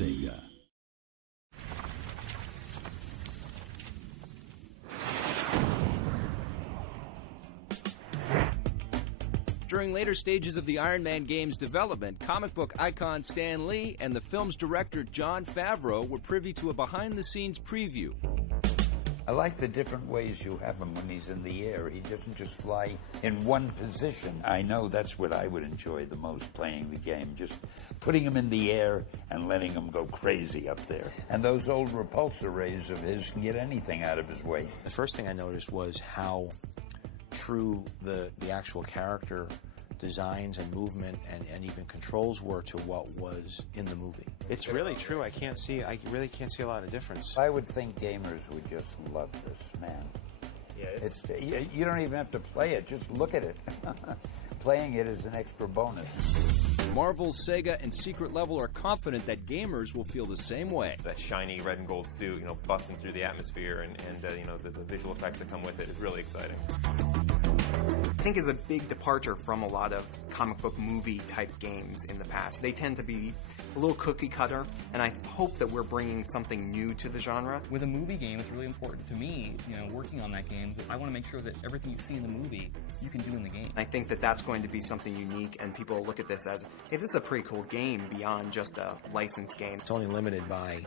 Sega. During later stages of the Iron Man game's development, comic book icon Stan Lee and the film's director Jon Favreau were privy to a behind-the-scenes preview. I like the different ways you have him when he's in the air. He doesn't just fly in one position. I know that's what I would enjoy the most, playing the game, just putting him in the air and letting him go crazy up there. And those old repulsor rays of his can get anything out of his way. The first thing I noticed was how true the actual character designs and movement and even controls were to what was in the movie. It's really true. I really can't see a lot of difference. I would think gamers would just love this, man. Yeah, you don't even have to play it, just look at it. Playing it is an extra bonus. Marvel, Sega, and Secret Level are confident that gamers will feel the same way. That shiny red and gold suit, busting through the atmosphere and the visual effects that come with it is really exciting. I think is a big departure from a lot of comic book movie type games in the past. They tend to be a little cookie cutter, and I hope that we're bringing something new to the genre. With a movie game, it's really important to me, working on that game, I want to make sure that everything you see in the movie, you can do in the game. I think that that's going to be something unique, and people will look at this as, hey, this is a pretty cool game beyond just a licensed game. It's only limited by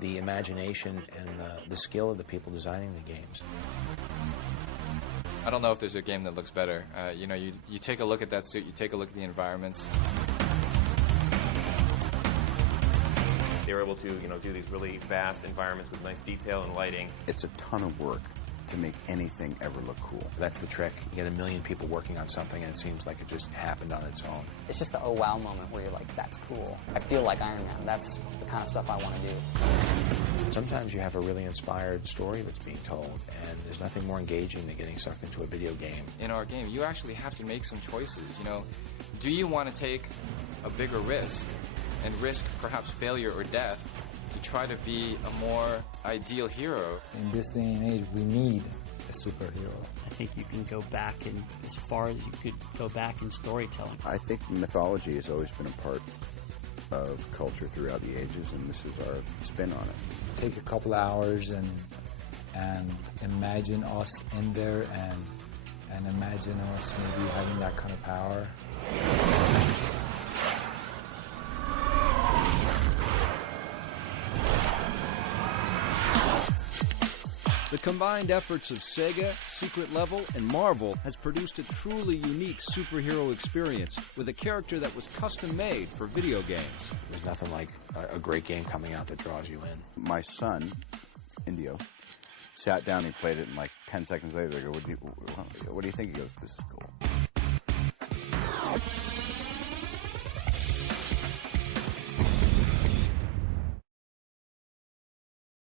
the imagination and the skill of the people designing the games. I don't know if there's a game that looks better. You take a look at that suit, you take a look at the environments. They were able to, do these really vast environments with nice detail and lighting. It's a ton of work to make anything ever look cool. That's the trick. You get a million people working on something and it seems like it just happened on its own. It's just the oh wow moment where you're like, that's cool. I feel like Iron Man. That's the kind of stuff I want to do. Sometimes you have a really inspired story that's being told, and there's nothing more engaging than getting sucked into a video game. In our game, you actually have to make some choices. Do you want to take a bigger risk and risk perhaps failure or death to try to be a more ideal hero? In this day and age, we need a superhero. I think you can go back and as far as you could go back in storytelling. I think mythology has always been a part of culture throughout the ages, and this is our spin on it. Take a couple hours and imagine us in there and imagine us maybe having that kind of power. The combined efforts of Sega, Secret Level, and Marvel has produced a truly unique superhero experience with a character that was custom-made for video games. There's nothing like a great game coming out that draws you in. My son, Indio, sat down, he played it, and like 10 seconds later, I go, what do you think? He goes, this is cool.